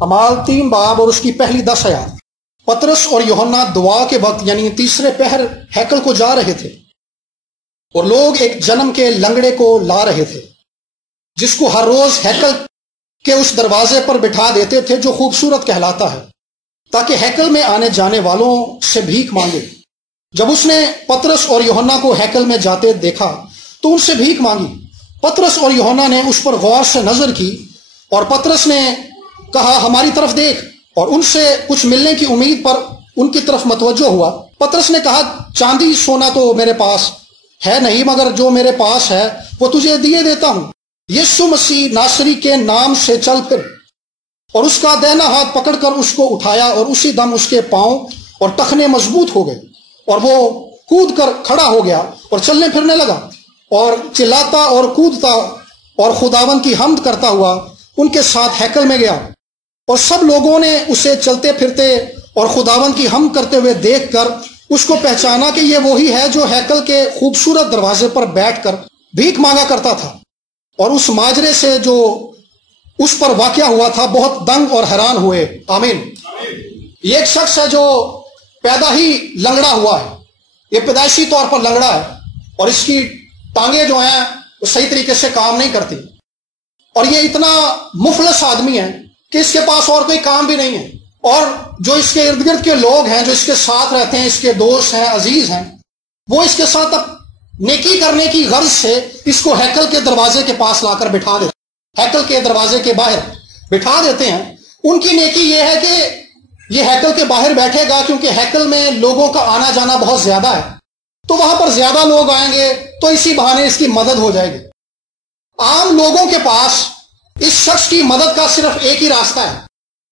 اعمال 3 باب اور اس کی پہلی 10 آیات۔ پطرس اور یوحنا دعا کے وقت یعنی تیسرے پہر ہیکل کو جا رہے تھے اور لوگ ایک جنم کے لنگڑے کو لا رہے تھے جس کو ہر روز ہیکل کے اس دروازے پر بٹھا دیتے تھے جو خوبصورت کہلاتا ہے تاکہ ہیکل میں آنے جانے والوں سے بھیک مانگے۔ جب اس نے پطرس اور یوحنا کو ہیکل میں جاتے دیکھا تو ان سے بھیک مانگی۔ پطرس اور یوحنا نے اس پر غور سے نظر کی اور پطرس نے کہا ہماری طرف دیکھ، اور ان سے کچھ ملنے کی امید پر ان کی طرف متوجہ ہوا۔ پطرس نے کہا چاندی سونا تو میرے پاس ہے نہیں، مگر جو میرے پاس ہے وہ تجھے دیے دیتا ہوں۔ یسوع مسیح ناصری کے نام سے چل پھر، اور اس کا دہنا ہاتھ پکڑ کر اس کو اٹھایا اور اسی دم اس کے پاؤں اور ٹخنے مضبوط ہو گئے اور وہ کود کر کھڑا ہو گیا اور چلنے پھرنے لگا اور چلاتا اور کودتا اور خداوند کی حمد کرتا ہوا ان کے ساتھ ہیکل میں گیا، اور سب لوگوں نے اسے چلتے پھرتے اور خداوند کی حمد کرتے ہوئے دیکھ کر اس کو پہچانا کہ یہ وہی ہے جو ہیکل کے خوبصورت دروازے پر بیٹھ کر بھیک مانگا کرتا تھا، اور اس ماجرے سے جو اس پر واقع ہوا تھا بہت دنگ اور حیران ہوئے۔ آمین۔ یہ ایک شخص ہے جو پیدا ہی لنگڑا ہوا ہے، یہ پیدائشی طور پر لنگڑا ہے اور اس کی ٹانگیں جو ہیں وہ صحیح طریقے سے کام نہیں کرتی، اور یہ اتنا مفلس آدمی ہے کہ اس کے پاس اور کوئی کام بھی نہیں ہے، اور جو اس کے ارد گرد کے لوگ ہیں جو اس کے ساتھ رہتے ہیں، اس کے دوست ہیں، عزیز ہیں، وہ اس کے ساتھ اب نیکی کرنے کی غرض سے اس کو ہیکل کے دروازے کے پاس لا کر بٹھا دیتے ہیں، ہیکل کے دروازے کے باہر بٹھا دیتے ہیں۔ ان کی نیکی یہ ہے کہ یہ ہیکل کے باہر بیٹھے گا کیونکہ ہیکل میں لوگوں کا آنا جانا بہت زیادہ ہے، تو وہاں پر زیادہ لوگ آئیں گے تو اسی بہانے اس کی مدد ہو جائے گی۔ عام لوگوں کے پاس اس شخص کی مدد کا صرف ایک ہی راستہ ہے،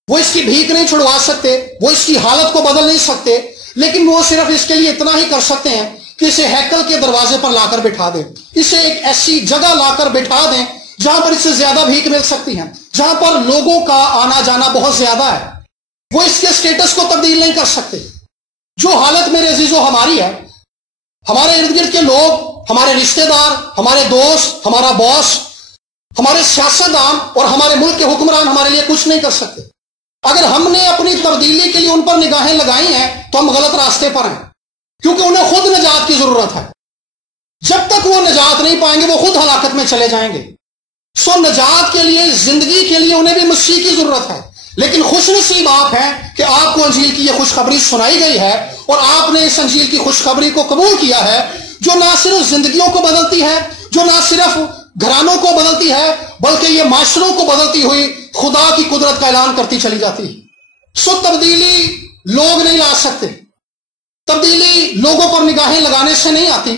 وہ اس کی بھیک نہیں چھڑوا سکتے، وہ اس کی حالت کو بدل نہیں سکتے، لیکن وہ صرف اس کے لیے اتنا ہی کر سکتے ہیں کہ اسے ہیکل کے دروازے پر لا کر بٹھا دیں، اسے ایک ایسی جگہ لا کر بٹھا دیں جہاں پر اسے زیادہ بھیک مل سکتی ہے، جہاں پر لوگوں کا آنا جانا بہت زیادہ ہے۔ وہ اس کے سٹیٹس کو تبدیل نہیں کر سکتے۔ جو حالت میرے عزیزو ہماری ہے، ہمارے ارد گرد کے لوگ، ہمارے رشتہ دار، ہمارے دوست، ہمارا باس، ہمارے سیاستدان اور ہمارے ملک کے حکمران ہمارے لیے کچھ نہیں کر سکتے۔ اگر ہم نے اپنی تبدیلی کے لیے ان پر نگاہیں لگائی ہیں تو ہم غلط راستے پر ہیں، کیونکہ انہیں خود نجات کی ضرورت ہے۔ جب تک وہ نجات نہیں پائیں گے وہ خود ہلاکت میں چلے جائیں گے۔ سو نجات کے لیے، زندگی کے لیے انہیں بھی مسیح کی ضرورت ہے۔ لیکن خوش نصیب آپ ہیں کہ آپ کو انجیل کی یہ خوشخبری سنائی گئی ہے اور آپ نے اس انجیل کی خوشخبری کو قبول کیا ہے، جو نہ صرف زندگیوں کو بدلتی ہے، جو نہ صرف گھرانوں کو بدلتی ہے، بلکہ یہ معاشروں کو بدلتی ہوئی خدا کی قدرت کا اعلان کرتی چلی جاتی ہے۔ سو تبدیلی لوگ نہیں لا سکتے، تبدیلی لوگوں پر نگاہیں لگانے سے نہیں آتی۔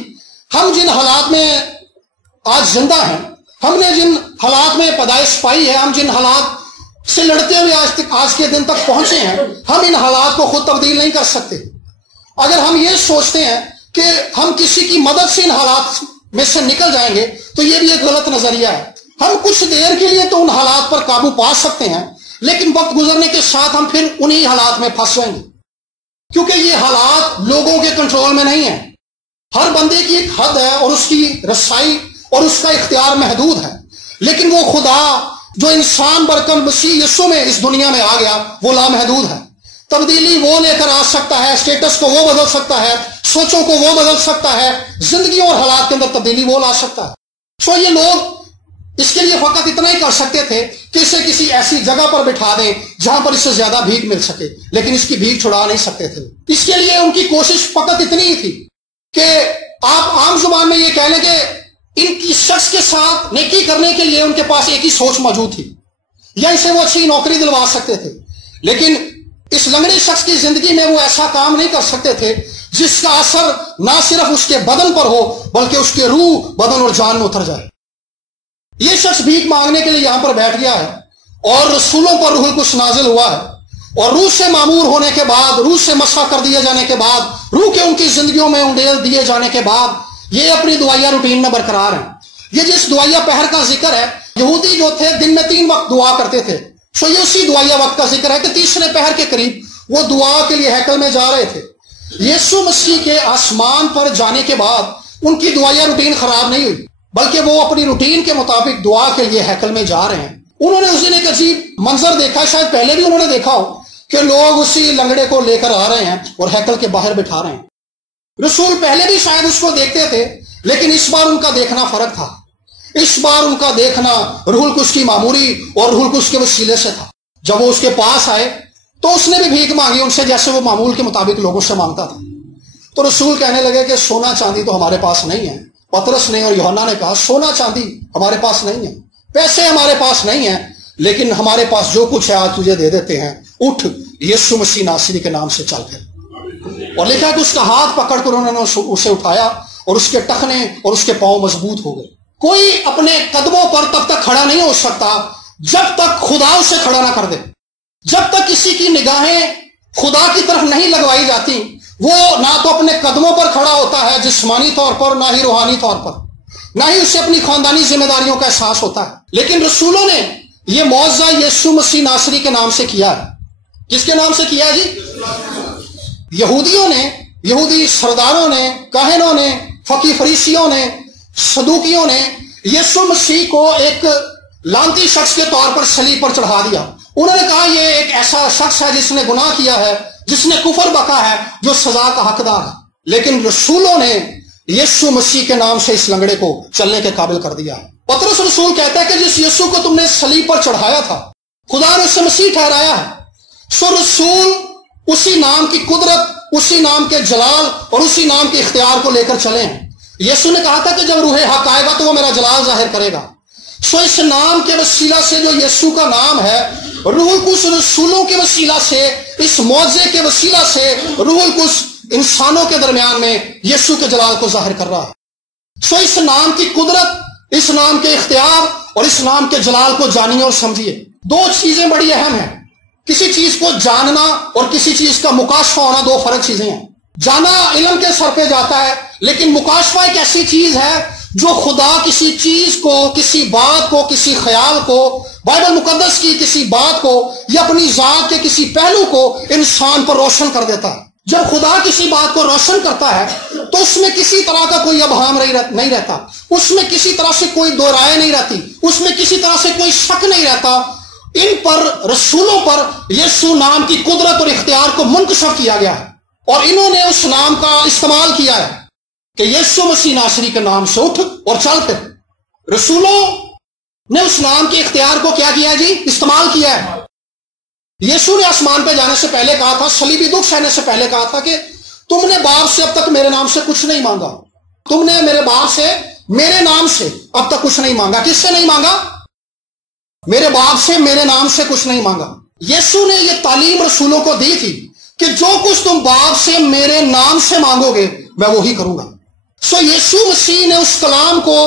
ہم جن حالات میں آج زندہ ہیں، ہم نے جن حالات میں پیدائش پائی ہے، ہم جن حالات سے لڑتے ہوئے آج کے دن تک پہنچے ہیں، ہم ان حالات کو خود تبدیل نہیں کر سکتے۔ اگر ہم یہ سوچتے ہیں کہ ہم کسی کی مدد سے ان حالات میں سے نکل جائیں گے تو یہ بھی ایک غلط نظریہ ہے۔ ہم کچھ دیر کے لیے تو ان حالات پر قابو پا سکتے ہیں، لیکن وقت گزرنے کے ساتھ ہم پھر انہی حالات میں پھنس جائیں گے، کیونکہ یہ حالات لوگوں کے کنٹرول میں نہیں ہیں۔ ہر بندے کی ایک حد ہے اور اس کی رسائی اور اس کا اختیار محدود ہے، لیکن وہ خدا جو انسان برکن مسیح یسوع میں اس دنیا میں آ گیا وہ لامحدود ہے۔ تبدیلی وہ لے کر آ سکتا ہے، اسٹیٹس کو وہ بدل سکتا ہے، سوچوں کو وہ بدل سکتا ہے، زندگیوں اور حالات کے اندر تبدیلی وہ لا سکتا ہے۔ سو یہ لوگ اس کے لیے فقط اتنا ہی کر سکتے تھے کہ اسے کسی ایسی جگہ پر بٹھا دیں جہاں پر اس سے زیادہ بھیک مل سکے، لیکن اس کی بھیک چھڑا نہیں سکتے تھے۔ اس کے لیے ان کی کوشش فقط اتنی ہی تھی کہ آپ عام زبان میں یہ کہہ لیں کہ ان کی شخص کے ساتھ نیکی کرنے کے لیے ان کے پاس ایک ہی سوچ موجود تھی، یا اسے وہ اچھی نوکری دلوا سکتے تھے، لیکن اس لنگڑے شخص کی زندگی میں وہ ایسا کام نہیں کر سکتے تھے جس کا اثر نہ صرف اس کے بدن پر ہو بلکہ اس کے روح، بدن اور جان میں اتر جائے۔ یہ شخص بھیک مانگنے کے لیے یہاں پر بیٹھ گیا ہے اور رسولوں پر روح القدس نازل ہوا ہے، اور روح سے معمور ہونے کے بعد، روح سے مسح کر دیے جانے کے بعد، روح کے ان کی زندگیوں میں انڈیل دیے جانے کے بعد یہ اپنی دعائیہ روٹین میں برقرار ہیں۔ یہ جس دعائیہ پہر کا ذکر ہے، یہودی جو تھے دن میں 3 وقت دعا کرتے تھے، سو یہ اسی دعائیہ وقت کا ذکر ہے کہ تیسرے پہر کے قریب وہ دعا کے لیے ہیکل میں جا رہے تھے۔ یسوع مسیح کے آسمان پر جانے کے بعد ان کی دعائیہ روٹین خراب نہیں ہوئی، بلکہ وہ اپنی روٹین کے مطابق دعا کے لیے ہیکل میں جا رہے ہیں، انہوں نے اس دن ایک عجیب منظر دیکھا، شاید پہلے بھی انہوں نے دیکھا ہو کہ لوگ اسی لنگڑے کو لے کر آ رہے ہیں اور ہیکل کے باہر بٹھا رہے ہیں۔ رسول پہلے بھی شاید اس کو دیکھتے تھے، لیکن اس بار ان کا دیکھنا فرق تھا۔ اس بار ان کا دیکھنا روح القدس کی معموری اور روح القدس کے وسیلے سے تھا۔ جب وہ اس کے پاس آئے تو اس نے بھی بھیک مانگی ان سے، جیسے وہ معمول کے مطابق لوگوں سے مانگتا تھا۔ تو رسول کہنے لگے کہ سونا چاندی تو ہمارے پاس نہیں ہے۔ پطرس نے اور یوحنا نے کہا سونا چاندی ہمارے پاس نہیں ہے، پیسے ہمارے پاس نہیں ہیں، لیکن ہمارے پاس جو کچھ ہے آج تجھے دے دیتے ہیں، اٹھ یسوع مسیح ناصری کے نام سے چل پھر۔ اور لکھا کہ اس کا ہاتھ پکڑ کر انہوں نے اسے اٹھایا اور اس کے ٹخنے اور اس کے پاؤں مضبوط ہو گئے۔ کوئی اپنے قدموں پر تب تک کھڑا نہیں ہو سکتا جب تک خدا اسے کھڑا نہ کر دے۔ جب تک کسی کی نگاہیں خدا کی طرف نہیں لگوائی جاتی، وہ نہ تو اپنے قدموں پر کھڑا ہوتا ہے جسمانی طور پر، نہ ہی روحانی طور پر، نہ ہی اسے اپنی خاندانی ذمہ داریوں کا احساس ہوتا ہے۔ لیکن رسولوں نے یہ معجزہ یسوع مسیح ناصری کے نام سے کیا ہے۔ کس کے نام سے کیا ہے جی؟ یہودیوں نے، یہودی سرداروں نے، کاہنوں نے، فقی فریسیوں نے، صدوقیوں نے یسوع مسیح کو ایک لعنتی شخص کے طور پر صلیب پر چڑھا دیا۔ انہوں نے کہا یہ ایک ایسا شخص ہے جس نے گناہ کیا ہے، جس نے کفر بکا ہے، جو سزا کا حقدار ہے۔ لیکن رسولوں نے یسوع مسیح کے نام سے اس لنگڑے کو چلنے کے قابل کر دیا۔ پطرس رسول کہتا ہے کہ جس یسوع کو تم نے صلیب پر چڑھایا تھا، خدا نے اسے مسیح ٹھہرایا ہے۔ سو رسول اسی نام کی قدرت، اسی نام کے جلال اور اسی نام کے اختیار کو لے کر چلے ہیں۔ یسوع نے کہا تھا کہ جب روح حق آئے گا تو وہ میرا جلال ظاہر کرے گا۔ سو اس نام کے وسیلہ سے جو یسوع کا نام ہے، روح القدس رسولوں کے وسیلہ سے، اس معجزے کے وسیلہ سے روح القدس انسانوں کے درمیان میں یسوع کے جلال کو ظاہر کر رہا ہے۔ سو اس نام کی قدرت، اس نام کے اختیار اور اس نام کے جلال کو جانیے اور سمجھیے۔ دو چیزیں بڑی اہم ہیں۔ کسی چیز کو جاننا اور کسی چیز کا مکاشفہ ہونا دو فرق چیزیں ہیں۔ جانا علم کے سر پہ جاتا ہے، لیکن مکاشفہ ایک ایسی چیز ہے جو خدا کسی چیز کو، کسی بات کو، کسی خیال کو، بائبل مقدس کی کسی بات کو یا اپنی ذات کے کسی پہلو کو انسان پر روشن کر دیتا ہے۔ جب خدا کسی بات کو روشن کرتا ہے تو اس میں کسی طرح کا کوئی ابہام نہیں رہتا، اس میں کسی طرح سے کوئی دو رائے نہیں رہتی، اس میں کسی طرح سے کوئی شک نہیں رہتا۔ ان پر، رسولوں پر یسوع نام کی قدرت اور اختیار کو منکشف کیا گیا ہے، اور انہوں نے اس نام کا استعمال کیا ہے کہ یسوع مسیح ناصری کے نام سے اٹھ اور چل پھر۔ رسولوں نے اس نام کے اختیار کو کیا کیا جی؟ استعمال کیا ہے۔ یسوع نے آسمان پہ جانے سے پہلے کہا تھا، صلیبی دکھ سہنے سے پہلے کہا تھا کہ تم نے باپ سے اب تک میرے نام سے کچھ نہیں مانگا۔ تم نے میرے باپ سے، میرے نام سے اب تک کچھ نہیں مانگا۔ کس سے نہیں مانگا؟ میرے باپ سے، میرے نام سے کچھ نہیں مانگا۔ یسوع نے یہ تعلیم رسولوں کو دی تھی کہ جو کچھ تم باپ سے میرے نام سے مانگو گے میں وہی کروں گا۔ سو یسوع مسیح نے اس کلام کو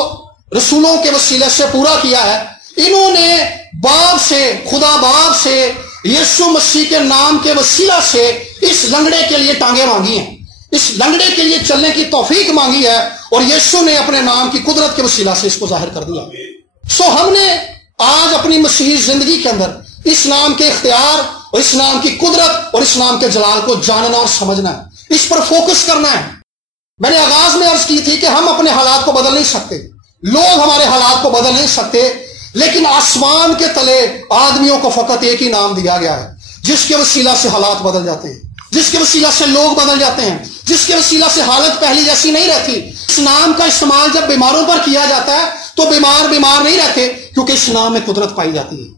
رسولوں کے وسیلے سے پورا کیا ہے۔ انہوں نے باپ سے، خدا باپ سے، یسوع مسیح کے نام کے وسیلہ سے اس لنگڑے کے لیے ٹانگیں مانگی ہیں، اس لنگڑے کے لیے چلنے کی توفیق مانگی ہے، اور یسوع نے اپنے نام کی قدرت کے وسیلہ سے اس کو ظاہر کر دیا۔ سو ہم نے آج اپنی مسیحی زندگی کے اندر اس نام کے اختیار اور اس نام کی قدرت اور اس نام کے جلال کو جاننا اور سمجھنا ہے، اس پر فوکس کرنا ہے۔ میں نے آغاز میں عرض کی تھی کہ ہم اپنے حالات کو بدل نہیں سکتے، لوگ ہمارے حالات کو بدل نہیں سکتے، لیکن آسمان کے تلے آدمیوں کو فقط ایک ہی نام دیا گیا ہے جس کے وسیلہ سے حالات بدل جاتے ہیں، جس کے وسیلہ سے لوگ بدل جاتے ہیں، جس کے وسیلہ سے حالت پہلی جیسی نہیں رہتی۔ اس نام کا استعمال جب بیماروں پر کیا جاتا ہے تو بیمار نہیں رہتے، کیونکہ اس نام میں قدرت پائی جاتی ہے۔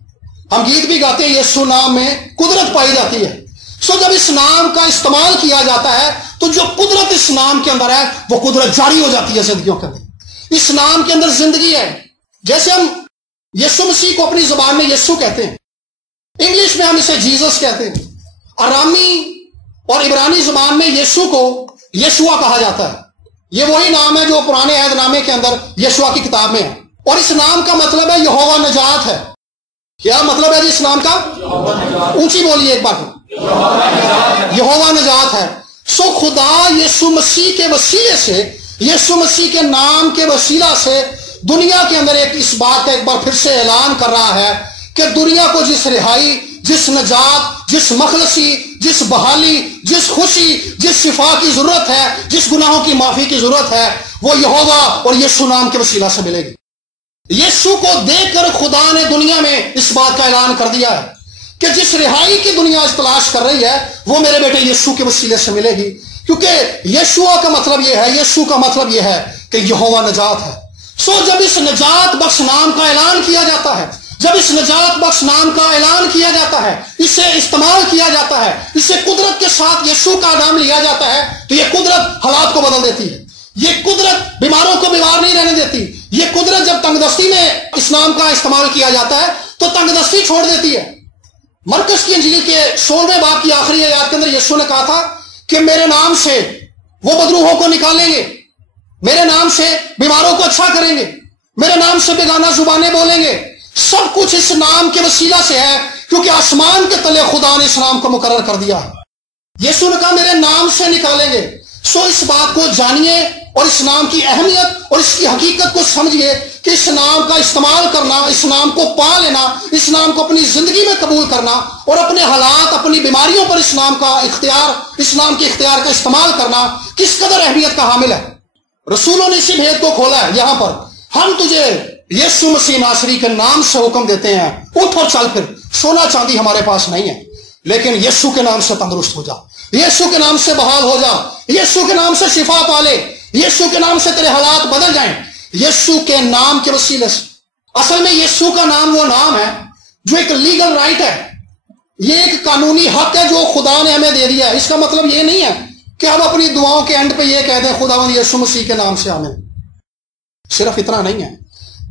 ہم گیت بھی گاتے ہیں، یسوع نام میں قدرت پائی جاتی ہے۔ سو جب اس نام کا استعمال کیا جاتا ہے تو جو قدرت اس نام کے اندر ہے وہ قدرت جاری ہو جاتی ہے زندگیوں کے اندر۔ اس نام کے اندر زندگی ہے۔ جیسے ہم یسوع مسیح کو اپنی زبان میں یسوع کہتے ہیں، انگلش میں ہم اسے جیزس کہتے ہیں، ارامی اور عبرانی زبان میں یسوع کو یشوع کہا جاتا ہے۔ یہ وہی نام ہے جو پرانے عہد نامے کے اندر یشوع کی کتاب میں ہے، اور اس نام کا مطلب ہے یہوہ نجات ہے۔ کیا مطلب ہے جی اس نام کا؟ اونچی بولیے ایک بار، یہوہ نجات ہے۔ سو خدا یسوع مسیح کے وسیلے سے، یسوع مسیح کے نام کے وسیلہ سے دنیا کے اندر اس بات کا ایک بار پھر سے اعلان کر رہا ہے کہ دنیا کو جس رہائی، جس نجات، جس مخلصی، جس بحالی، جس خوشی، جس شفا کی ضرورت ہے، جس گناہوں کی معافی کی ضرورت ہے، وہ یہوہ اور یسوع نام کے وسیلہ سے ملے گی۔ یسوع کو دیکھ کر خدا نے دنیا میں اس بات کا اعلان کر دیا ہے کہ جس رہائی کی دنیا اس تلاش کر رہی ہے وہ میرے بیٹے یسوع کے وسیلے سے ملے گی، کیونکہ یشوع کا مطلب یہ ہے، یسوع کا مطلب یہ ہے کہ یہوہ نجات ہے۔ جب اس نجات بخش نام کا اعلان کیا جاتا ہے، جب اس نجات بخش نام کا اعلان کیا جاتا ہے، اسے استعمال کیا جاتا ہے، اسے قدرت کے ساتھ یسوع کا نام لیا جاتا ہے، تو یہ قدرت حالات کو بدل دیتی ہے، یہ قدرت بیماروں کو بیمار نہیں رہنے دیتی، یہ قدرت جب تنگ دستی میں اس نام کا استعمال کیا جاتا ہے تو تنگ دستی چھوڑ دیتی ہے۔ مرکز کی انجیل کے 16ویں باب کی آخری آیات کے اندر یسوع نے کہا تھا کہ میرے نام سے وہ بدروحوں کو نکالیں گے، میرے نام سے بیماروں کو اچھا کریں گے، میرے نام سے بیگانہ زبانیں بولیں گے، سب کچھ اس نام کے وسیلہ سے ہے، کیونکہ آسمان کے تلے خدا نے اس نام کو مقرر کر دیا ہے۔ یسوع نے کہا میرے نام سے نکالیں گے۔ اس بات کو جانیے اور اس نام کی اہمیت اور اس کی حقیقت کو سمجھیے کہ اس نام کا استعمال کرنا، اس نام کو پا لینا، اس نام کو اپنی زندگی میں قبول کرنا اور اپنے حالات، اپنی بیماریوں پر اس نام کا اختیار، اس نام کے اختیار کا استعمال کرنا کس قدر اہمیت کا حامل ہے۔ رسولوں نے اسی بھید کو کھولا ہے۔ یہاں پر ہم تجھے یسوع مسیح ناصری کے نام سے حکم دیتے ہیں، اٹھ اور چل پھر، سونا چاندی ہمارے پاس نہیں ہے، لیکن یسوع کے نام سے تندرست ہو جا، یسوع کے نام سے بحال ہو جا، یسوع کے نام سے شفا پا لے، یسوع کے نام سے تیرے حالات بدل جائیں، یسوع کے نام کے وسیلے سے۔ اصل میں یسوع کا نام وہ نام ہے جو ایک لیگل رائٹ ہے، یہ ایک قانونی حق ہے جو خدا نے ہمیں دے دیا ہے۔ اس کا مطلب یہ نہیں ہے کہ ہم اپنی دعاؤں کے اینڈ پہ یہ کہہ دیں خداوند یسوع مسیح کے نام سے آمین، صرف اتنا نہیں ہے،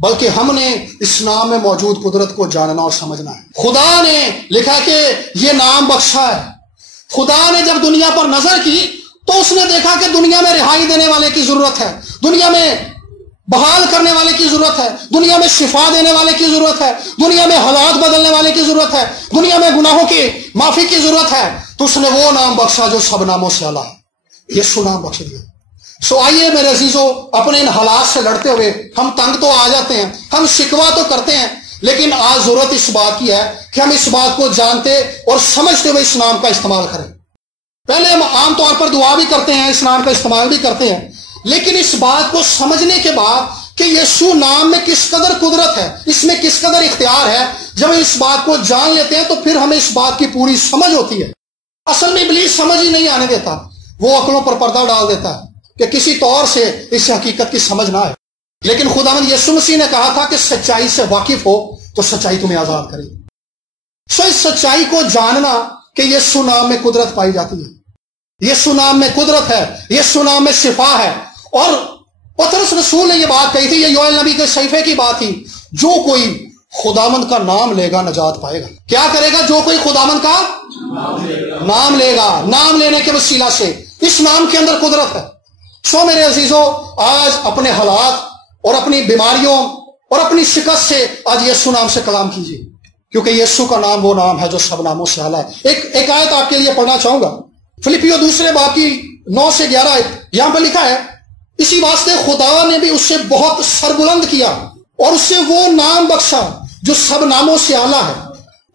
بلکہ ہم نے اس نام میں موجود قدرت کو جاننا اور سمجھنا ہے۔ خدا نے لکھا کہ یہ نام بخشا ہے۔ خدا نے جب دنیا پر نظر کی تو اس نے دیکھا کہ دنیا میں رہائی دینے والے کی ضرورت ہے، دنیا میں بحال کرنے والے کی ضرورت ہے، دنیا میں شفا دینے والے کی ضرورت ہے، دنیا میں حالات بدلنے والے کی ضرورت ہے، دنیا میں گناہوں کی معافی کی ضرورت ہے، تو اس نے وہ نام بخشا جو سب ناموں سے اعلیٰ ہے، یسوع نام بخش دیا۔ آئیے میرے عزیزو، اپنے ان حالات سے لڑتے ہوئے ہم تنگ تو آ جاتے ہیں، ہم شکوہ تو کرتے ہیں، لیکن آج ضرورت اس بات کی ہے کہ ہم اس بات کو جانتے اور سمجھتے ہوئے اس نام کا استعمال کریں۔ پہلے ہم عام طور پر دعا بھی کرتے ہیں، اس نام کا استعمال بھی کرتے ہیں، لیکن اس بات کو سمجھنے کے بعد کہ یسوع نام میں کس قدر قدرت ہے، اس میں کس قدر اختیار ہے، جب ہم اس بات کو جان لیتے ہیں تو پھر ہمیں اس بات کی پوری سمجھ ہوتی ہے۔ اصل میں ابلیس سمجھ ہی نہیں آنے دیتا، وہ عقلوں پر پردہ ڈال دیتا ہے کہ کسی طور سے اس حقیقت کی سمجھ نہ آئے، لیکن خداوند یسوع مسیح نے کہا تھا کہ سچائی سے واقف ہو تو سچائی تمہیں آزاد کرے گی۔ اس سچائی کو جاننا کہ یسوع نام میں قدرت پائی جاتی ہے، یسوع نام میں قدرت ہے، یسوع نام میں شفا ہے۔ اور پطرس رسول نے یہ بات کہی تھی، یہ یوئیل نبی کے صحیفے کی بات تھی، جو کوئی خداوند کا نام لے گا نجات پائے گا۔ کیا کرے گا؟ جو کوئی خداوند کا نام لے گا، نام لینے کے وسیلہ سے اس نام کے اندر قدرت ہے۔ میرے عزیزو، آج اپنے حالات اور اپنی بیماریوں اور اپنی شکست سے آج یسوع نام سے کلام کیجیے، کیونکہ یسوع کا نام وہ نام ہے جو سب ناموں سے اعلیٰ ہے۔ ایک آیت آپ کے لیے پڑھنا چاہوں گا، فلپیو 2 باب کی 9 سے 11 آیت، یہاں پہ لکھا ہے، اسی واسطے خدا نے بھی اس سے بہت سربلند کیا اور اس سے وہ نام بخشا جو سب ناموں سے اعلیٰ ہے،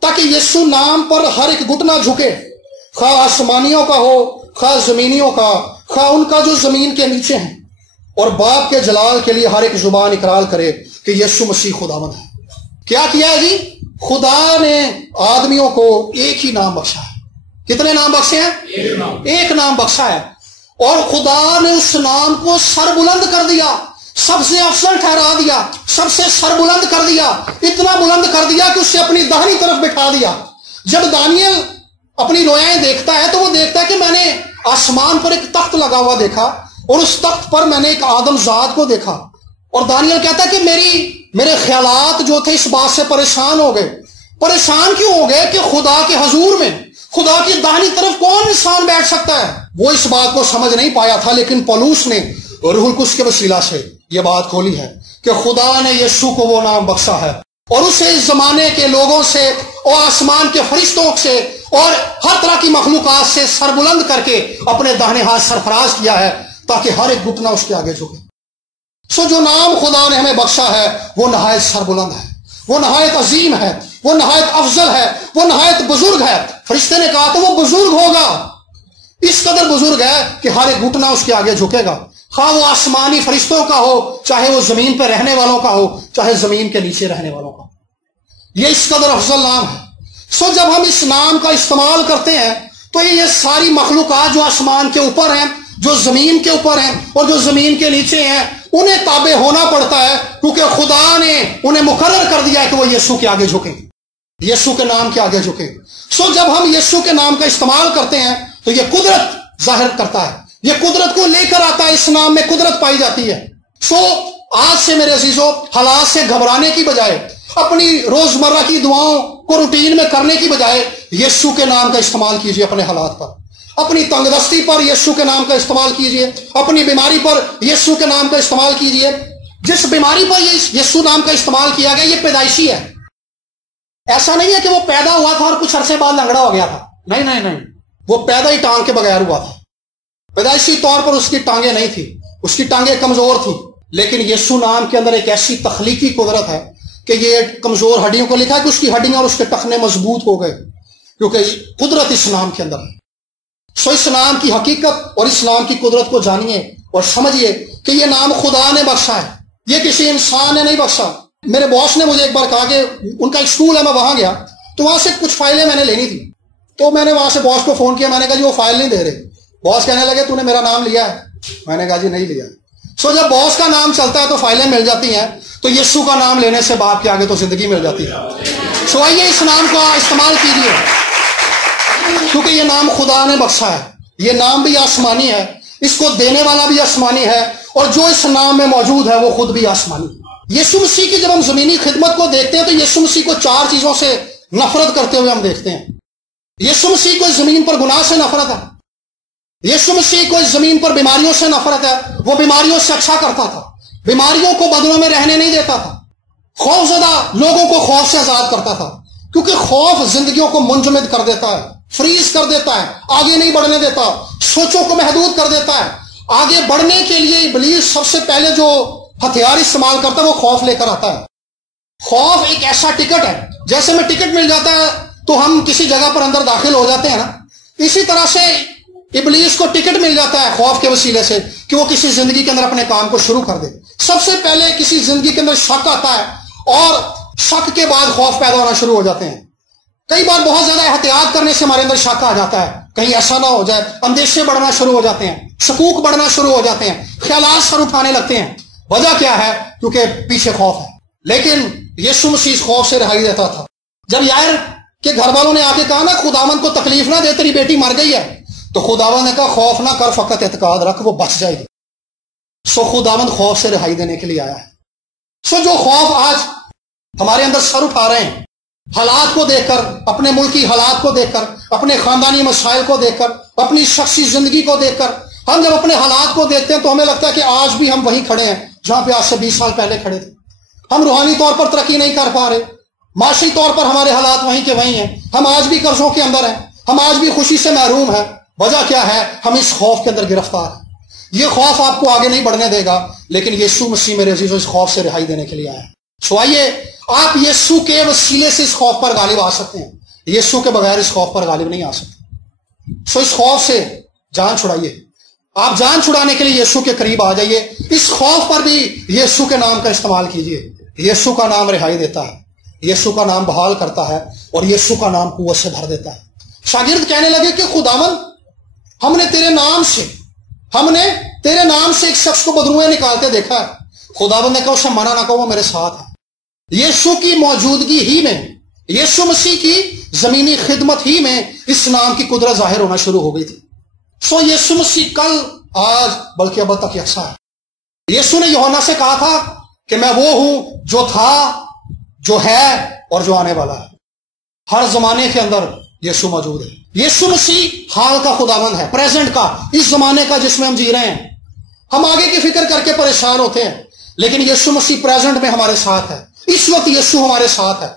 تاکہ یسوع نام پر ہر ایک گھٹنا جھکے، خواہ آسمانیوں کا ہو، خواہ زمینیوں کا، خواہ ان کا جو زمین کے نیچے ہیں، اور باپ کے جلال کے لیے ہر ایک زبان اقرار کرے کہ یسوع مسیح خداوند ہے۔ کیا کیا ہے جی؟ خدا نے آدمیوں کو ایک ہی نام بخشا ہے۔ کتنے نام بخشے ہیں؟ ایک نام بخشا ہے، اور خدا نے اس نام کو سر بلند کر دیا، سب سے افضل ٹھہرا دیا، سب سے سر بلند کر دیا، اتنا بلند کر دیا کہ اسے اپنی داہنی طرف بٹھا دیا۔ جب دانیل اپنی رویائیں دیکھتا ہے تو وہ دیکھتا ہے کہ میں نے آسمان پر ایک تخت لگا ہوا دیکھا، اور اس تخت پر میں نے ایک آدم ذات کو دیکھا، اور دانیل کہتا ہے کہ میرے خیالات جو تھے اس بات سے پریشان ہو گئے۔ پریشان کیوں ہو گئے؟ کہ خدا کے حضور میں، خدا کی داہنی طرف کون انسان بیٹھ سکتا ہے؟ وہ اس بات کو سمجھ نہیں پایا تھا، لیکن پولس نے روح القدس کے وسیلہ سے یہ بات کھولی ہے کہ خدا نے یسوع کو وہ نام بخشا ہے، اور اسے اس زمانے کے لوگوں سے اور آسمان کے فرشتوں سے اور ہر طرح کی مخلوقات سے سر بلند کر کے اپنے داہنے ہاتھ سرفراز کیا ہے، تاکہ ہر ایک گھٹنا اس کے آگے جھکے۔ جو نام خدا نے ہمیں بخشا ہے وہ نہایت سر بلند ہے، وہ نہایت عظیم ہے، وہ نہایت افضل ہے، وہ نہایت بزرگ ہے۔ فرشتے نے کہا تو وہ بزرگ ہوگا، اس قدر بزرگ ہے کہ ہر ایک گھٹنا اس کے آگے جھکے گا، خواہ وہ آسمانی فرشتوں کا ہو، چاہے وہ زمین پہ رہنے والوں کا ہو، چاہے زمین کے نیچے رہنے والوں کا ہو۔ یہ اس قدر افضل نام ہے۔ سو جب ہم اس نام کا استعمال کرتے ہیں تو یہ ساری مخلوقات جو آسمان کے اوپر ہیں، جو زمین کے اوپر ہیں اور جو زمین کے نیچے ہیں، انہیں تابع ہونا پڑتا ہے، کیونکہ خدا نے انہیں مقرر کر دیا ہے کہ وہ یسوع کے آگے جھکیں، یسوع کے نام کے آگے جھکیں۔ سو جب ہم یسوع کے نام کا استعمال کرتے ہیں تو یہ قدرت ظاہر کرتا ہے، یہ قدرت کو لے کر آتا ہے، اس نام میں قدرت پائی جاتی ہے۔ سو آج سے میرے عزیزو، حالات سے گھبرانے کی بجائے، اپنی روزمرہ کی دعاؤں کو روٹین میں کرنے کی بجائے یسوع کے نام کا استعمال کیجئے اپنے حالات پر، اپنی تنگ دستی پر یسوع کے نام کا استعمال کیجئے، اپنی بیماری پر یسوع کے نام کا استعمال کیجئے۔ جس بیماری پر یسوع نام کا استعمال کیا گیا یہ پیدائشی ہے، ایسا نہیں ہے کہ وہ پیدا ہوا تھا اور کچھ عرصے بعد لنگڑا ہو گیا تھا، نہیں نہیں نہیں، وہ پیدا ہی ٹانگ کے بغیر ہوا تھا۔ پیدائشی طور پر اس کی ٹانگیں نہیں تھی، اس کی ٹانگیں کمزور تھی، لیکن یسوع نام کے اندر ایک ایسی تخلیقی قدرت ہے کہ یہ کمزور ہڈیوں کو لکھا ہے کہ اس کی ہڈیاں اور اس کے ٹخنے مضبوط ہو گئے، کیونکہ قدرت اس نام کے اندر ہے۔ سو اس نام کی حقیقت اور اس نام کی قدرت کو جانیے اور سمجھیے کہ یہ نام خدا نے بخشا ہے، یہ کسی انسان نے نہیں بخشا۔ میرے باس نے مجھے ایک بار کہا کہ ان کا ایک اسکول ہے، میں وہاں گیا تو وہاں سے کچھ فائلیں میں نے لینی تھی، تو میں نے وہاں سے باس کو فون کیا، میں نے کہا جی وہ فائل نہیں دے رہے۔ باس کہنے لگے تو نے میرا نام لیا ہے؟ میں نے کہا جی نہیں لیا۔ سو جب باس کا نام چلتا ہے تو فائلیں مل جاتی ہیں، تو یسوع کا نام لینے سے باپ کے آگے تو زندگی مل جاتی ہے۔ سو آئیے اس نام کا استعمال کیجیے، کیونکہ یہ نام خدا نے بخشا ہے، یہ نام بھی آسمانی ہے، اس کو دینے والا بھی آسمانی ہے، اور جو اس نام میں موجود ہے وہ خود بھی آسمانی ہے۔ یسوع مسیح کی جب ہم زمینی خدمت کو دیکھتے ہیں تو یسوع مسیح کو 4 چیزوں سے نفرت کرتے ہوئے ہم دیکھتے ہیں۔ یسوع مسیح کو اس زمین پر گناہ سے نفرت ہے، یسوع مسیح کو اس زمین پر بیماریوں سے نفرت ہے، وہ بیماریوں سے اچھا کرتا تھا، بیماریوں کو بدنوں میں رہنے نہیں دیتا تھا، خوف زدہ لوگوں کو خوف سے آزاد کرتا تھا، کیونکہ خوف زندگیوں کو منجمد کر دیتا ہے، فریز کر دیتا ہے، آگے نہیں بڑھنے دیتا، سوچوں کو محدود کر دیتا ہے۔ آگے بڑھنے کے لیے ابلیس سب سے پہلے جو ہتھیار استعمال کرتا ہے وہ خوف لے کر آتا ہے۔ خوف ایک ایسا ٹکٹ ہے، جیسے میں ٹکٹ مل جاتا ہے تو ہم کسی جگہ پر اندر داخل ہو جاتے ہیں نا، اسی طرح سے ابلیس کو ٹکٹ مل جاتا ہے خوف کے وسیلے سے کہ وہ کسی زندگی کے اندر اپنے کام کو شروع کر دے۔ سب سے پہلے کسی زندگی کے اندر شک آتا ہے، اور شک کے بعد خوف پیدا ہونا شروع ہو جاتے ہیں۔ کئی بار بہت زیادہ احتیاط کرنے سے ہمارے اندر شک آ جاتا ہے، کہیں ایسا نہ ہو جائے، اندیشے بڑھنا شروع ہو جاتے ہیں، شکوک بڑھنا شروع ہو جاتے ہیں، خیالات سر اٹھانے لگتے ہیں۔ وجہ کیا ہے؟ کیونکہ پیچھے خوف ہے۔ لیکن یسوع مسیح اس خوف سے رہائی دیتا تھا۔ جب یائر کے گھر والوں نے آ کے کہا نا خداوند کو تکلیف نہ دے، تیری بیٹی مر گئی ہے، تو خداوند نے کہا خوف نہ کر، فقط اعتقاد رکھ، وہ بچ جائے گی۔ سو خداوند خوف سے رہائی دینے کے لیے آیا ہے۔ سو جو خوف آج ہمارے اندر سر اٹھا رہے ہیں، حالات کو دیکھ کر، اپنے ملکی حالات کو دیکھ کر، اپنے خاندانی مسائل کو دیکھ کر، اپنی شخصی زندگی کو دیکھ کر، ہم جب اپنے حالات کو دیکھتے ہیں تو ہمیں لگتا ہے کہ آج بھی ہم وہیں کھڑے ہیں جہاں پہ آج سے 20 سال پہلے کھڑے تھے۔ ہم روحانی طور پر ترقی نہیں کر پا رہے، معاشی طور پر ہمارے حالات وہیں کے وہیں ہیں، ہم آج بھی قرضوں کے اندر ہیں، ہم آج بھی خوشی سے محروم ہیں۔ وجہ کیا ہے؟ ہم اس خوف کے اندر گرفتار ہیں۔ یہ خوف آپ کو آگے نہیں بڑھنے دے گا، لیکن یسوع مسیح میرے عزیزوں اس خوف سے رہائی دینے کے لیے آیا ہے۔ سو آئیے آپ یسوع کے وسیلے سے اس خوف پر غالب آ سکتے ہیں، یسوع کے بغیر اس خوف پر غالب نہیں آ سکتے۔ سو اس خوف سے جان چھڑائیے، آپ جان چھڑانے کے لیے یسوع کے قریب آ جائیے، اس خوف پر بھی یسوع کے نام کا استعمال کیجیے۔ یسوع کا نام رہائی دیتا ہے، یسوع کا نام بحال کرتا ہے، اور یسوع کا نام قوت سے بھر دیتا ہے۔ شاگرد کہنے لگے کہ خداوند ہم نے تیرے نام سے ایک شخص کو بدروئے نکالتے دیکھا ہے۔ خداوند نے کہا اسے منع نہ کرو، وہ میرے ساتھ ہے۔ یسوع کی موجودگی ہی میں، یسوع مسیح کی زمینی خدمت ہی میں اس نام کی قدرت ظاہر ہونا شروع ہو گئی تھی۔ سو یسوع مسیح کل، آج، بلکہ اب تک یکساں ہے۔ یسوع نے یوحنا سے کہا تھا کہ میں وہ ہوں جو تھا، جو ہے اور جو آنے والا ہے۔ ہر زمانے کے اندر یسوع موجود ہے۔ یسوع مسیح حال کا خداوند ہے، پریزنٹ کا، اس زمانے کا جس میں ہم جی رہے ہیں۔ ہم آگے کی فکر کر کے پریشان ہوتے ہیں، لیکن یسوع مسیح پریزنٹ میں ہمارے ساتھ ہے۔ اس وقت یسوع ہمارے ساتھ ہے،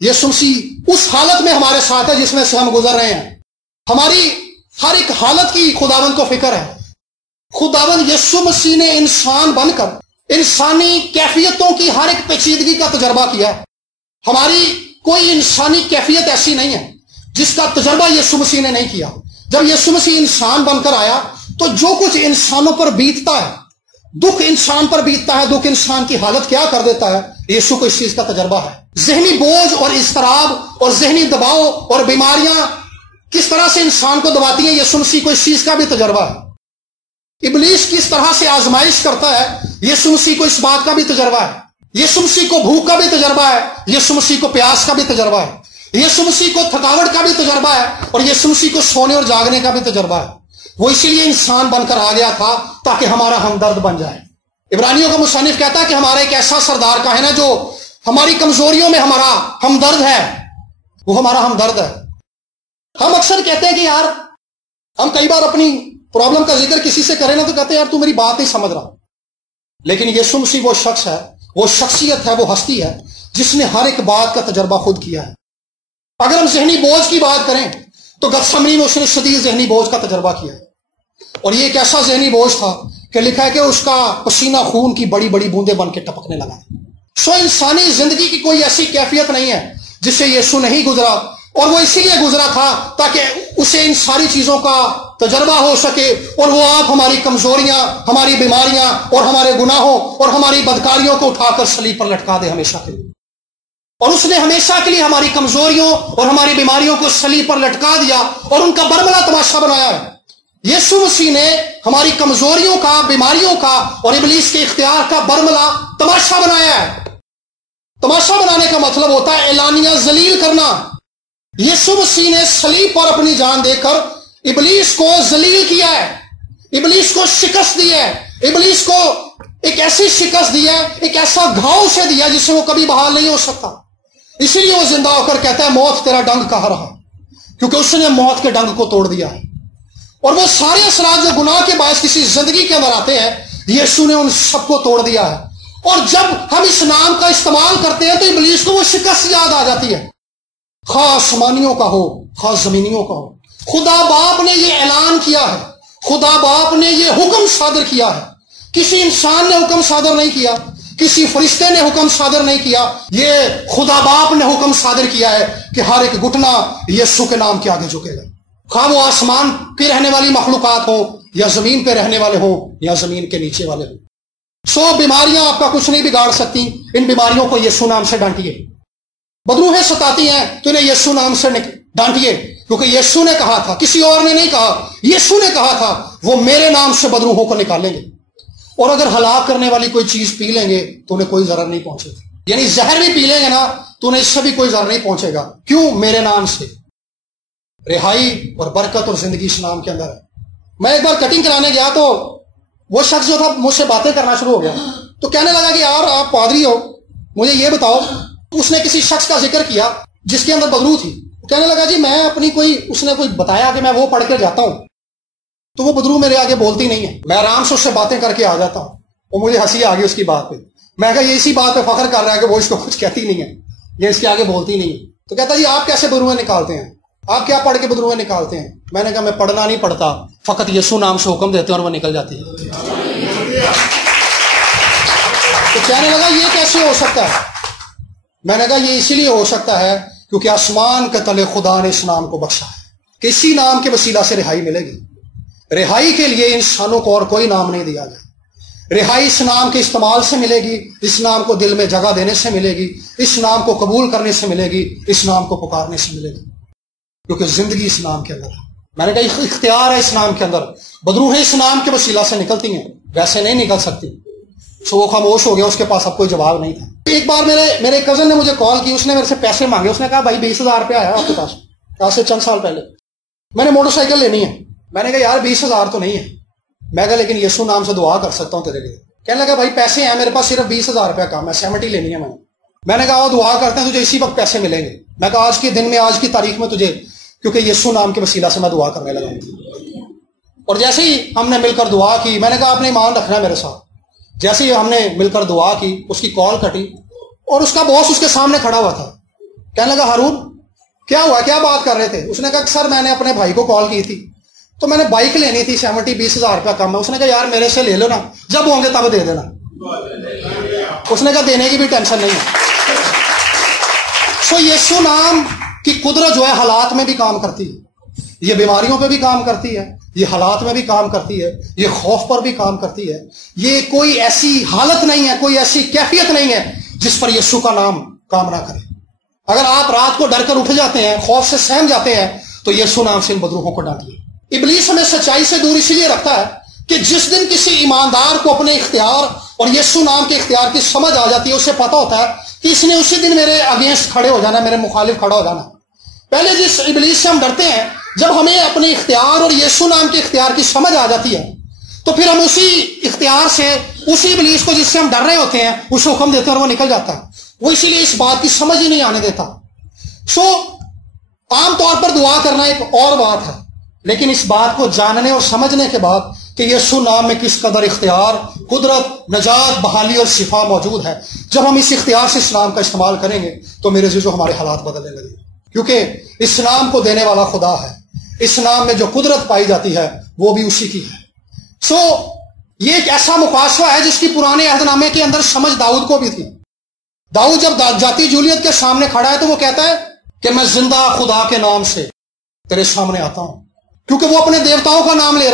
یسوع مسیح اس حالت میں ہمارے ساتھ ہے جس میں سے ہم گزر رہے ہیں۔ ہماری ہر ایک حالت کی خداوند کو فکر ہے۔ خداوند یسوع مسیح نے انسان بن کر انسانی کیفیتوں کی ہر ایک پیچیدگی کا تجربہ کیا ہے۔ ہماری کوئی انسانی کیفیت ایسی نہیں ہے جس کا تجربہ یسوع مسیح نے نہیں کیا۔ جب یسوع مسیح انسان بن کر آیا تو جو کچھ انسانوں پر بیتتا ہے دکھ انسان پر بیتتا ہے، دکھ انسان کی حالت کیا کر دیتا ہے، یسوع کو اس چیز کا تجربہ ہے۔ ذہنی بوجھ اور اضطراب اور ذہنی دباؤ اور بیماریاں کس طرح سے انسان کو دباتی ہیں، یسوع مسیح کو اس چیز کا بھی تجربہ ہے۔ ابلیس کس طرح سے آزمائش کرتا ہے، یسوع مسیح کو اس بات کا بھی تجربہ ہے۔ یسوع مسیح کو بھوک کا بھی تجربہ ہے، یسوع مسیح کو پیاس کا بھی تجربہ ہے، یسوع مسیح کو تھکاوٹ کا بھی تجربہ ہے، اور یسوع مسیح کو سونے اور جاگنے کا بھی تجربہ ہے۔ وہ اسی لیے انسان بن کر آ گیا تھا تاکہ ہمارا ہمدرد بن جائے۔ عبرانیوں کا مصنف کہتا ہے کہ ہمارا ایک ایسا سردار کائن ہے جو ہماری کمزوریوں میں ہمارا ہمدرد ہے، وہ ہمارا ہمدرد ہے۔ ہم اکثر کہتے ہیں کہ یار، ہم کئی بار اپنی پرابلم کا ذکر کسی سے کریں نا تو کہتے ہیں یار تو میری بات نہیں سمجھ رہا، لیکن یسوع مسیح وہ شخص ہے، وہ شخصیت ہے، وہ ہستی ہے جس نے ہر ایک بات کا تجربہ خود کیا ہے۔ اگر ہم ذہنی بوجھ کی بات کریں تو گتسمنی میں اس نے شدید ذہنی بوجھ کا تجربہ کیا ہے، اور یہ ایک ایسا ذہنی بوجھ تھا کہ لکھا ہے کہ اس کا پسینہ خون کی بڑی بڑی بوندیں بن کے ٹپکنے لگا۔ سو انسانی زندگی کی کوئی ایسی کیفیت نہیں ہے جس سے یسوع نہیں گزرا، اور وہ اسی لیے گزرا تھا تاکہ اسے ان ساری چیزوں کا تجربہ ہو سکے، اور وہ آپ ہماری کمزوریاں، ہماری بیماریاں اور ہمارے گناہوں اور ہماری بدکاریوں کو اٹھا کر صلیب پر لٹکا دے ہمیشہ کے لیے۔ اور اس نے ہمیشہ کے لیے ہماری کمزوریوں اور ہماری بیماریوں کو صلیب پر لٹکا دیا اور ان کا برملا تماشا بنایا ہے۔ یسوع مسیح نے ہماری کمزوریوں کا، بیماریوں کا اور ابلیس کے اختیار کا برملا تماشا بنایا ہے۔ تماشا بنانے کا مطلب ہوتا ہے اعلانیہ ذلیل کرنا۔ یسوع مسیح نے صلیب پر اپنی جان دے کر ابلیس کو ذلیل کیا ہے، ابلیس کو شکست دی ہے، ابلیس کو ایک ایسی شکست دی ہے، ایک ایسا گھاؤ سے دیا جس سے وہ کبھی بحال نہیں ہو سکتا۔ اسی لیے وہ زندہ ہو کر کہتا ہے موت تیرا ڈنگ کہاں رہا، کیونکہ اس نے موت کے ڈنگ کو توڑ دیا ہے۔ اور وہ سارے اثرات جو گناہ کے باعث کسی زندگی کے اندر آتے ہیں، یسوع نے ان سب کو توڑ دیا ہے۔ اور جب ہم اس نام کا استعمال کرتے ہیں تو ابلیس کو وہ شکست یاد آ جاتی ہے، خواہ آسمانیوں کا ہو خواہ زمینیوں کا ہو۔ خدا باپ نے یہ اعلان کیا ہے، خدا باپ نے یہ حکم صادر کیا ہے، کسی انسان نے حکم صادر نہیں کیا، کسی فرشتے نے حکم صادر نہیں کیا، یہ خدا باپ نے حکم صادر کیا ہے کہ ہر ایک گھٹنا یسوع کے نام کے آگے جھکے گا، خواہ وہ آسمان پہ رہنے والی مخلوقات ہوں یا زمین پہ رہنے والے ہوں یا زمین کے نیچے والے ہوں۔ سو بیماریاں آپ کا کچھ نہیں بگاڑ سکتی، ان بیماریوں کو یسوع نام سے ڈانٹیے۔ بدروہیں ستاتی ہیں تو انہیں یسوع نام سے ڈانٹیے، کیونکہ یسوع نے کہا تھا، کسی اور نے نہیں کہا، یسوع نے کہا تھا وہ میرے نام سے بدروحوں کو نکالیں گے۔ اور اگر ہلاک کرنے والی کوئی چیز پی لیں گے تو انہیں کوئی ضرر نہیں پہنچے گا، یعنی زہر بھی پی لیں گے نا تو انہیں اس سے بھی کوئی ضرر نہیں پہنچے گا۔ کیوں؟ میرے نام سے رہائی اور برکت اور زندگی اس نام کے اندر ہے۔ میں ایک بار کٹنگ کرانے گیا تو وہ شخص جو تھا مجھ سے باتیں کرنا شروع ہو گیا، تو کہنے لگا کہ یار آپ پادری ہو، مجھے یہ بتاؤ، اس نے کسی شخص کا ذکر کیا جس کے اندر بدرو تھی، کہنے لگا جی میں اپنی اس نے کوئی بتایا کہ میں وہ پڑھ کے جاتا ہوں تو وہ بدرو میرے آگے بولتی نہیں ہے، میں آرام سے اس سے باتیں کر کے آ جاتا ہوں۔ اور مجھے ہنسی آ گئی اس کی بات پہ، میں کہا یہ اسی بات پہ فخر کر رہا ہے کہ وہ اس کو کچھ کہتی نہیں ہے، یہ اس کے آگے بولتی نہیں ہے۔ تو کہتا جی آپ کیسے بدرویں نکالتے ہیں، آپ کیا پڑھ کے بدرویں نکالتے ہیں؟ میں نے کہا میں پڑھنا نہیں پڑھتا، فقط یسوع نام سے حکم دیتے ہیں اور وہ نکل جاتی ہے۔ تو کہنے لگا یہ کیسے ہو سکتا ہے؟ میں نے کہا یہ اسی لیے ہو سکتا ہے کیونکہ آسمان کے تلے خدا نے اس نام کو بخشا ہے کہ اسی نام کے وسیلہ سے رہائی ملے گی۔ رہائی کے لیے انسانوں کو اور کوئی نام نہیں دیا گیا، رہائی اس نام کے استعمال سے ملے گی، اس نام کو دل میں جگہ دینے سے ملے گی، اس نام کو قبول کرنے سے ملے گی، اس نام کو پکارنے سے ملے گی، کیونکہ زندگی اس نام کے اندر ہے۔ میں نے کہا اختیار ہے اس نام کے اندر، بدروہیں اس نام کے وسیلہ سے نکلتی ہیں، ویسے نہیں نکل سکتی۔ سو وہ خاموش ہو گیا، اس کے پاس اب کوئی جواب نہیں تھا۔ ایک بار میرے کزن نے مجھے کال کی، اس نے میرے سے پیسے مانگے، اس نے کہا بھائی 20,000 روپیہ آیا آپ کے پاس، آج سے چند سال پہلے میں نے موٹر سائیکل لینی ہے۔ میں نے کہا یار 20,000 تو نہیں ہے، میں کہا لیکن یسوع نام سے دعا کر سکتا ہوں تیرے لیے۔ کہنے لگا بھائی پیسے ہیں میرے پاس، صرف 20,000 روپیہ کام ہے، 70 لینی ہے میں نے کہا دعا کرتے ہیں تجھے اسی وقت پیسے ملیں گے۔ میں کہا آج کے دن میں، آج کی تاریخ میں تجھے، کیونکہ یسوع نام کے وسیلہ سے میں دعا کرنے لگا ہوں۔ اور جیسے ہی ہم نے مل کر دعا کی، میں نے کہا آپ نے ایمان رکھنا ہے میرے ساتھ۔ جیسے ہی ہم نے مل کر دعا کی، اس کی کال کٹی اور اس کا باس اس کے سامنے کھڑا ہوا تھا۔ کہنے لگا ہارون کیا ہوا، کیا بات کر رہے تھے؟ اس نے کہا سر میں نے اپنے بھائی کو کال کی تھی تو میں نے بائک لینی تھی، 20,000 روپیہ کم ہے۔ اس نے کہا یار میرے سے لے لو نا، جب ہوں گے تب دے دینا۔ اس نے کہا دینے کی بھی ٹینشن نہیں ہے۔ سو یسوع نام کی قدرت جو ہے حالات میں بھی کام کرتی ہے۔ یہ بیماریوں پہ بھی کام کرتی ہے، یہ حالات میں بھی کام کرتی ہے، یہ خوف پر بھی کام کرتی ہے۔ یہ کوئی ایسی حالت نہیں ہے، کوئی ایسی کیفیت نہیں ہے جس پر یسوع کا نام کام نہ کرے۔ اگر آپ رات کو ڈر کر اٹھ جاتے ہیں، خوف سے سہم جاتے ہیں، تو یسوع نام سے ان بدروحوں کو ڈانٹیے۔ ابلیس ہمیں سچائی سے دور اس لیے رکھتا ہے کہ جس دن کسی ایماندار کو اپنے اختیار اور یسوع نام کے اختیار کی سمجھ آ جاتی ہے، اسے پتا ہوتا ہے کہ اس نے اسی دن میرے اگینسٹ کھڑے ہو جانا، میرے مخالف کھڑا ہو جانا۔ پہلے جس ابلیس سے ہم ڈرتے ہیں، جب ہمیں اپنے اختیار اور یسوع نام کے اختیار کی سمجھ آ جاتی ہے تو پھر ہم اسی اختیار سے اسی ابلیس کو جس سے ہم ڈر رہے ہوتے ہیں اسے حکم دیتے ہیں اور وہ نکل جاتا ہے۔ وہ اسی لیے اس بات کی سمجھ ہی نہیں آنے دیتا۔ عام طور پر دعا کرنا ایک اور بات ہے، لیکن اس بات کو جاننے اور سمجھنے کے بعد کہ یسوع نام میں کس قدر اختیار، قدرت، نجات، بحالی اور شفا موجود ہے، جب ہم اس اختیار سے اس نام کا استعمال کریں گے تو میرے عزیزو ہمارے حالات بدلنے لگے، کیونکہ اس نام کو دینے والا خدا ہے۔ اس نام میں جو قدرت پائی جاتی ہے وہ بھی اسی کی ہے۔ یہ ایک ایسا مکاشفہ ہے جس کی پرانے عہد نامے کے اندر سمجھ داؤد کو بھی تھی۔ داؤد جب جاتی جولیت کے سامنے کھڑا ہے تو وہ کہتا ہے کہ میں زندہ خدا کے نام سے تیرے سامنے آتا ہوں، کیونکہ وہ اپنے دیوتاؤں کا نام لے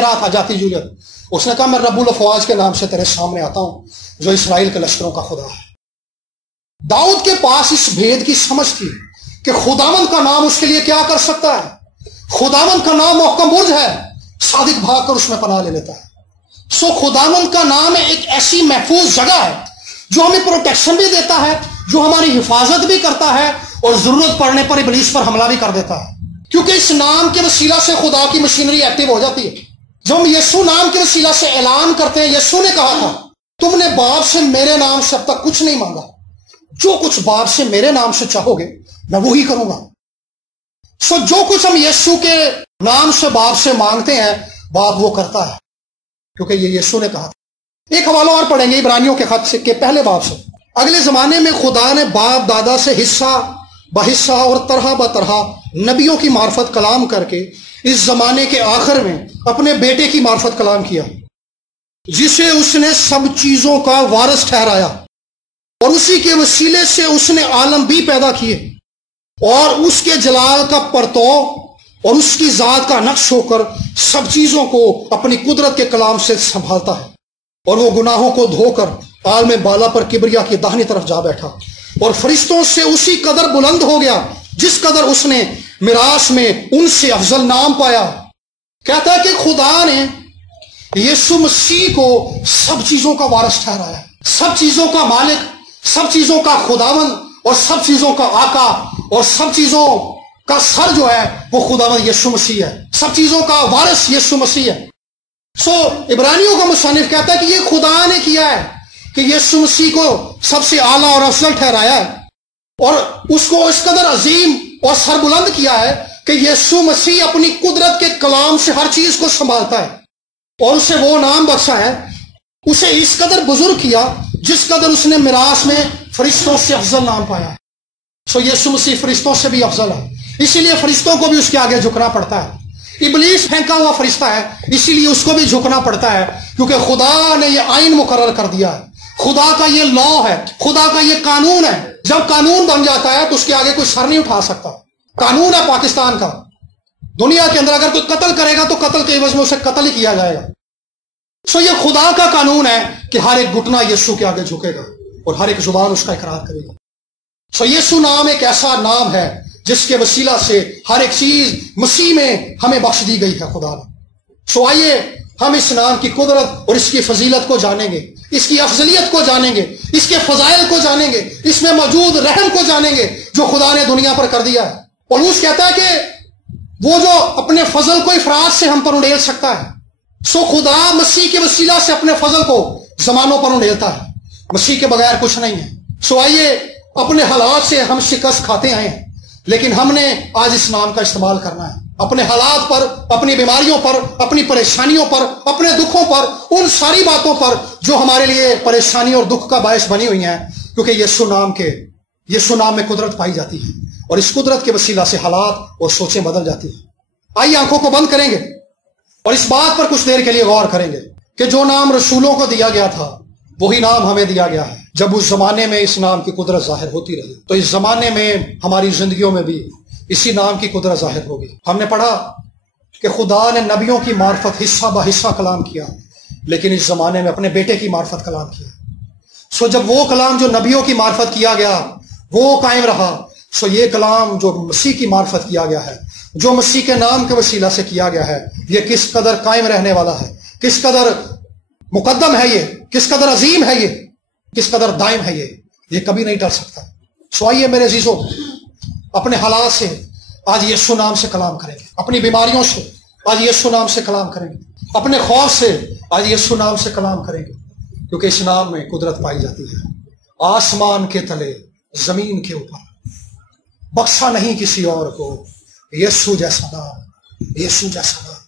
رہا تھا جاتی جولیت۔ اس نے کہا میں رب الافواج کے نام سے تیرے سامنے آتا ہوں جو اسرائیل کے لشکروں کا خدا ہے۔ داؤد کے پاس اس بھید کی سمجھ تھی کہ خداوند کا نام اس کے لیے کیا کر سکتا ہے۔ خداوند کا نام محکم برج ہے، صادق بھاگ کر اس میں پناہ لے لیتا ہے۔ خداوند کا نام ایک ایسی محفوظ جگہ ہے جو ہمیں پروٹیکشن بھی دیتا ہے، جو ہماری حفاظت بھی کرتا ہے اور ضرورت پڑنے پر ابلیس پر حملہ بھی کر دیتا ہے، کیونکہ اس نام کے وسیلہ سے خدا کی مشینری ایکٹیو ہو جاتی ہے۔ جو ہم یسوع نام کے وسیلہ سے اعلان کرتے ہیں، یسوع نے کہا تھا تم نے باپ سے میرے نام سے اب تک کچھ نہیں مانگا، جو کچھ باپ سے میرے نام سے چاہو گے میں وہی کروں گا۔ جو کچھ ہم یسوع کے نام سے باپ سے مانگتے ہیں باپ وہ کرتا ہے، کیونکہ یہ یسوع نے کہا تھا۔ ایک حوالہ اور پڑھیں گے عبرانیوں کے خط کے پہلے باب سے۔ اگلے زمانے میں خدا نے باپ دادا سے حصہ بحصہ اور طرح بطرح نبیوں کی معرفت کلام کر کے اس زمانے کے آخر میں اپنے بیٹے کی معرفت کلام کیا، جسے اس نے سب چیزوں کا وارث ٹھہرایا اور اسی کے وسیلے سے اس نے عالم بھی پیدا کیے، اور اس کے جلال کا پرتو اور اس کی ذات کا نقش ہو کر سب چیزوں کو اپنی قدرت کے کلام سے سنبھالتا ہے، اور وہ گناہوں کو دھو کر عالم بالا پر کبریا کی داہنی طرف جا بیٹھا، اور فرشتوں سے اسی قدر بلند ہو گیا جس قدر اس نے میراث میں ان سے افضل نام پایا۔ کہتا ہے کہ خدا نے یسوع مسیح کو سب چیزوں کا وارث ٹھہرایا، سب چیزوں کا مالک، سب چیزوں کا خداوند اور سب چیزوں کا آقا اور سب چیزوں کا سر جو ہے وہ خداوند یسوع مسیح ہے، سب چیزوں کا وارث یسوع مسیح ہے۔ عبرانیوں کا مصنف کہتا ہے کہ یہ خدا نے کیا ہے کہ یسوع مسیح کو سب سے اعلیٰ اور افضل ٹھہرایا ہے، اور اس کو اس قدر عظیم اور سربلند کیا ہے کہ یسوع مسیح اپنی قدرت کے کلام سے ہر چیز کو سنبھالتا ہے، اور اسے وہ نام بخشا ہے، اسے اس قدر بزرگ کیا جس قدر اس نے میراث میں فرشتوں سے افضل نام پایا ہے۔ یسوع مسیح فرشتوں سے بھی افضل ہے، اسی لیے فرشتوں کو بھی اس کے آگے جھکنا پڑتا ہے۔ ابلیس پھینکا ہوا فرشتہ ہے، اسی لیے اس کو بھی جھکنا پڑتا ہے، کیونکہ خدا نے یہ آئین مقرر کر دیا ہے، خدا کا یہ لا ہے، خدا کا یہ قانون ہے۔ جب قانون بن جاتا ہے تو اس کے آگے کوئی سر نہیں اٹھا سکتا۔ قانون ہے پاکستان کا، دنیا کے اندر اگر کوئی قتل کرے گا تو قتل کے عوض میں اسے قتل ہی کیا جائے گا۔ یہ خدا کا قانون ہے کہ ہر ایک گھٹنا یسوع کے آگے جھکے گا اور ہر ایک زبان اس کا اقرار کرے گا۔ یسوع نام ایک ایسا نام ہے جس کے وسیلہ سے ہر ایک چیز مسیح میں ہمیں بخش دی گئی ہے خدا نے۔ آئیے ہم اس نام کی قدرت اور اس کی فضیلت کو جانیں گے، اس کی افضلیت کو جانیں گے، اس کے فضائل کو جانیں گے، اس میں موجود رحم کو جانیں گے جو خدا نے دنیا پر کر دیا ہے۔ پولس کہتا ہے کہ وہ جو اپنے فضل کو افراد سے ہم پر انڈیل سکتا ہے، خدا مسیح کے وسیلہ سے اپنے فضل کو زمانوں پر انڈیلتا ہے، مسیح کے بغیر کچھ نہیں ہے۔ آئیے اپنے حالات سے ہم شکست کھاتے آئے ہیں، لیکن ہم نے آج اس نام کا استعمال کرنا ہے اپنے حالات پر، اپنی بیماریوں پر، اپنی پریشانیوں پر، اپنے دکھوں پر، ان ساری باتوں پر جو ہمارے لیے پریشانی اور دکھ کا باعث بنی ہوئی ہیں، کیونکہ یسوع نام میں قدرت پائی جاتی ہے، اور اس قدرت کے وسیلہ سے حالات اور سوچیں بدل جاتی ہیں۔ آئیے آنکھوں کو بند کریں گے اور اس بات پر کچھ دیر کے لیے غور کریں گے کہ جو نام رسولوں کو دیا گیا تھا وہی نام ہمیں دیا گیا ہے۔ جب اس زمانے میں اس نام کی قدرت ظاہر ہوتی رہی تو اس زمانے میں ہماری زندگیوں میں بھی اسی نام کی قدرت ظاہر ہوگی۔ ہم نے پڑھا کہ خدا نے نبیوں کی معرفت حصہ بہ حصہ کلام کیا، لیکن اس زمانے میں اپنے بیٹے کی معرفت کلام کیا۔ سو جب وہ کلام جو نبیوں کی معرفت کیا گیا وہ قائم رہا، سو یہ کلام جو مسیح کی معرفت کیا گیا ہے، جو مسیح کے نام کے وسیلہ سے کیا گیا ہے، یہ کس قدر قائم رہنے والا ہے، کس قدر مقدم ہے، یہ کس قدر عظیم ہے، یہ کس قدر دائم ہے، یہ کبھی نہیں ٹل سکتا۔ سو آئیے میرے عزیزوں، اپنے حالات سے آج یسوع نام سے کلام کریں گے، اپنی بیماریوں سے آج یسوع نام سے کلام کریں گے، اپنے خوف سے آج یسوع نام سے کلام کریں گے، کیونکہ اس نام میں قدرت پائی جاتی ہے۔ آسمان کے تلے زمین کے اوپر بخشا نہیں کسی اور کو یسوع جیسا نام، یسوع جیسا نام۔